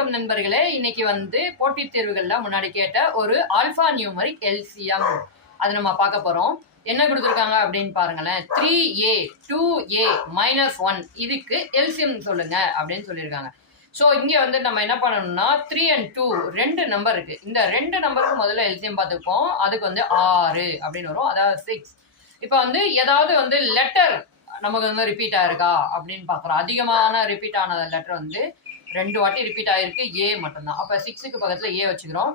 வணக்கம் நண்பர்களே. இன்னைக்கு போட்டித் தேர்வுகள்ல முன்னாடி கேட்ட ஒரு ஆல்பா நியூமரிக் எல்சிஎம் அது நம்ம பார்க்க போறோம். என்ன கொடுத்துருக்காங்க அப்படின்னு பாருங்களேன். 3a 2a -1 இதுக்கு எல்சிஎம் சொல்லுங்க அப்படின்னு சொல்லியிருக்காங்க. ஸோ இங்கே நம்ம என்ன பண்ணணும்னா 3 and 2 ரெண்டு நம்பர் இருக்கு. இந்த ரெண்டு நம்பருக்கு முதல்ல எல்சிஎம் பார்த்துப்போம். அதுக்கு 6 அப்படின்னு வரும், அதாவது 6. இப்போ ஏதாவது லெட்டர் நமக்கு ரிப்பீட் ஆயிருக்கா அப்படின்னு பார்க்குறோம். அதிகமான ரிப்பீட் ஆன லெட்டர் 2 வாட்டி ரிப்பீட் ஆயிருக்கு, ஏ மட்டும்தான். அப்போ 6க்கு பக்கத்தில் ஏ வச்சுக்கிறோம்.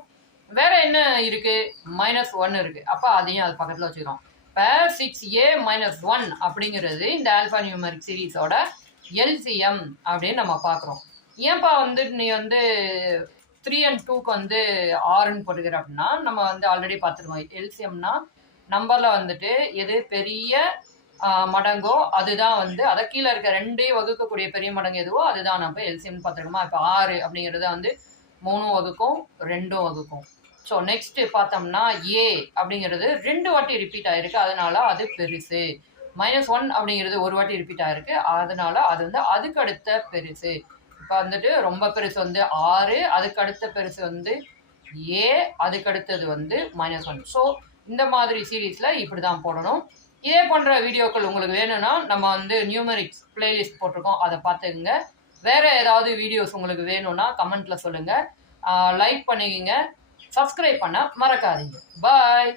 வேற என்ன இருக்கு? -1 இருக்கு. அப்போ அதையும் அது பக்கத்தில் வச்சுக்கிறோம். இப்போ 6a -1 அப்படிங்கிறது இந்த ஆல்பா நியூமரிக் சீரீஸோட எல்சிஎம் அப்படின்னு நம்ம பார்க்குறோம். ஏன்பா நீ 3 and 2க்கு 6ன்னு போட்டுக்கிற அப்படின்னா, நம்ம ஆல்ரெடி பார்த்துருக்கோம். எல்சிஎம்னா நம்பர்ல எது பெரிய மடங்கோ அதுதான் அதை கீழே இருக்க 2 வகுக்கக்கூடிய பெரிய மடங்கு எதுவோ அதுதான் நம்ம எல்சிஎம் பார்த்துருக்கோமா. இப்போ 6 அப்படிங்கிறது 3 வகுக்கும் 2 வகுக்கும். ஸோ நெக்ஸ்ட் பார்த்தோம்னா ஏ அப்படிங்கிறது 2 வாட்டி ரிப்பீட் ஆயிருக்கு, அதனால அது பெருசு. -1 அப்படிங்கிறது 1 வாட்டி ரிப்பீட் ஆயிருக்கு, அதனால அது அதுக்கு அடுத்த பெருசு. இப்போ ரொம்ப பெருசு 6, அதுக்கு அடுத்த பெருசு ஏ, அதுக்கு அடுத்தது -1. ஸோ இந்த மாதிரி சீரீஸ்ல இப்படி தான் போடணும். இதே போன்ற வீடியோக்கள் உங்களுக்கு வேணும்னா நம்ம நியூமரிக்ஸ் பிளேலிஸ்ட் போட்டிருக்கோம், அதை பார்த்துக்குங்க. வேற ஏதாவது வீடியோஸ் உங்களுக்கு வேணும்னா கமெண்ட்ல சொல்லுங்க. லைக் பண்ணிக்கங்க, சப்ஸ்கிரைப் பண்ண மறக்காதீங்க. பாய்.